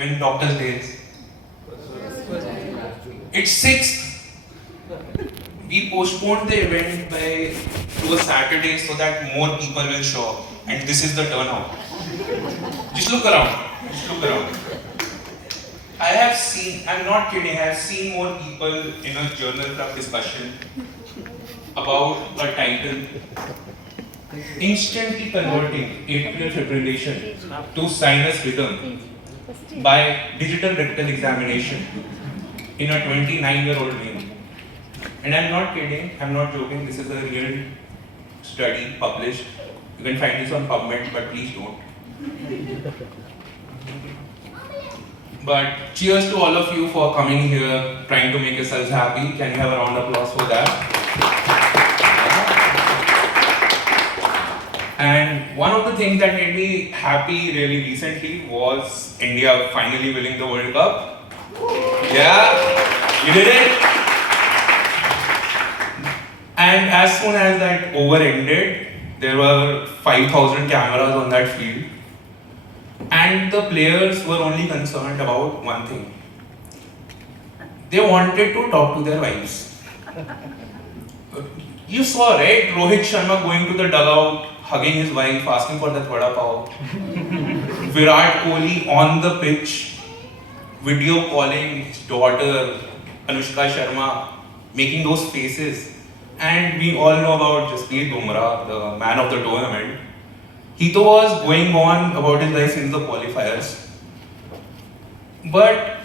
when Doctor's Day is? It's 6th. We postponed the event to a Saturday so that more people will show up. And this is the turnout. Just look around. Just look around. I'm not kidding, I have seen more people in a journal club discussion about a title instantly converting atrial fibrillation to sinus rhythm by digital rectal examination in a 29-year-old male. And I'm not kidding, I'm not joking, this is a real study published. You can find this on PubMed, but please don't. But cheers to all of you for coming here, trying to make yourselves happy. Can you have a round of applause for that? And one of the things that made me happy really recently was India finally winning the World Cup. Yeah, you did it. And as soon as that over ended, there were 5,000 cameras on that field. And the players were only concerned about one thing. They wanted to talk to their wives. You saw, right? Rohit Sharma going to the dugout, hugging his wife, asking for the vada pav. Virat Kohli on the pitch, video calling his daughter, Anushka Sharma, making those faces. And we all know about Jasprit Bumrah, the man of the tournament. He too was going on about his life in the qualifiers. But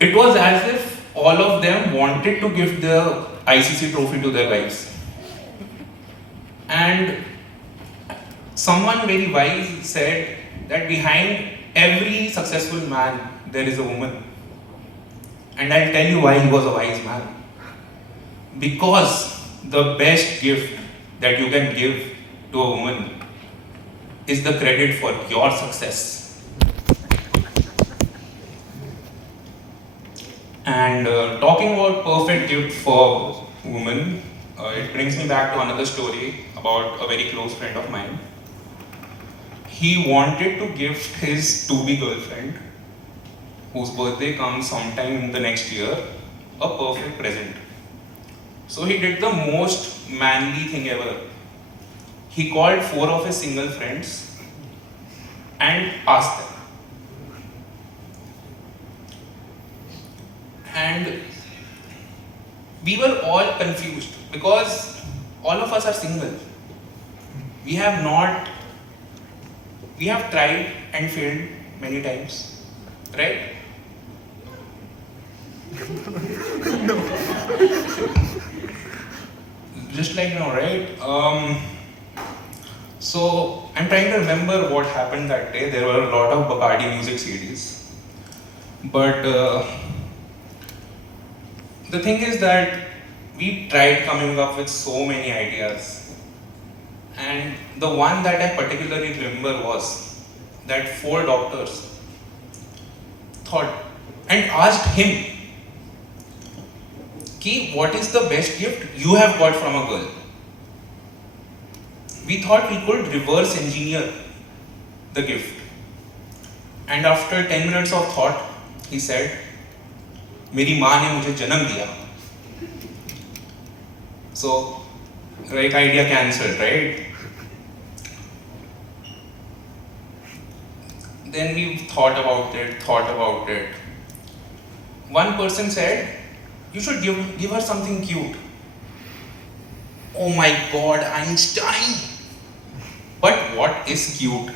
it was as if all of them wanted to give the ICC trophy to their wives. And someone very wise said that behind every successful man, there is a woman. And I'll tell you why he was a wise man. Because the best gift that you can give to a woman is the credit for your success. And talking about perfect gift for women, it brings me back to another story about a very close friend of mine. He wanted to gift his to-be girlfriend, whose birthday comes sometime in the next year, a perfect present. So he did the most manly thing ever. He called 4 of his single friends and asked them. And we were all confused because all of us are single. We have tried and failed many times, right? Just like now, right? So I'm trying to remember what happened that day. There were a lot of Bacardi music CDs. But the thing is that we tried coming up with so many ideas. And the one that I particularly remember was that 4 doctors thought and asked him, Ki, what is the best gift you have got from a girl? We thought we could reverse engineer the gift. And after 10 minutes of thought, he said, मेरी माँ ने मुझे जन्म दिया. So, right idea cancelled, right? Then we thought about it. One person said, you should give her something cute. Oh my God, Einstein! But what is cute?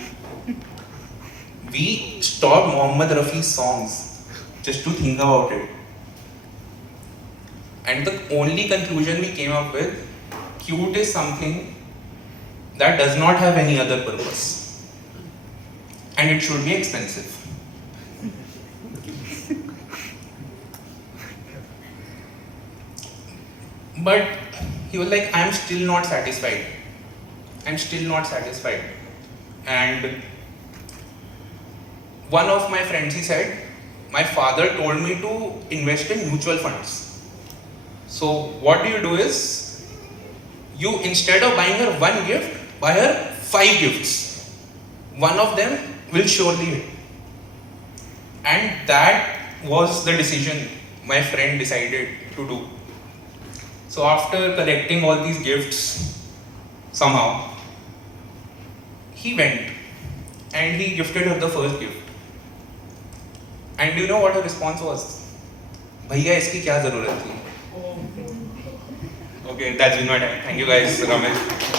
We stopped Mohammed Rafi's songs just to think about it. And the only conclusion we came up with, cute is something that does not have any other purpose. And it should be expensive. But he was like, I'm still not satisfied. And one of my friends, he said, my father told me to invest in mutual funds. So what do is, you instead of buying her one gift, buy her 5 gifts. One of them will surely hit. And that was the decision my friend decided to do. So after collecting all these gifts, somehow, he went and he gifted her the first gift. And do you know what her response was? भैया इसकी क्या जरूरत थी? Okay, that's been my time. Thank you guys, Ramesh.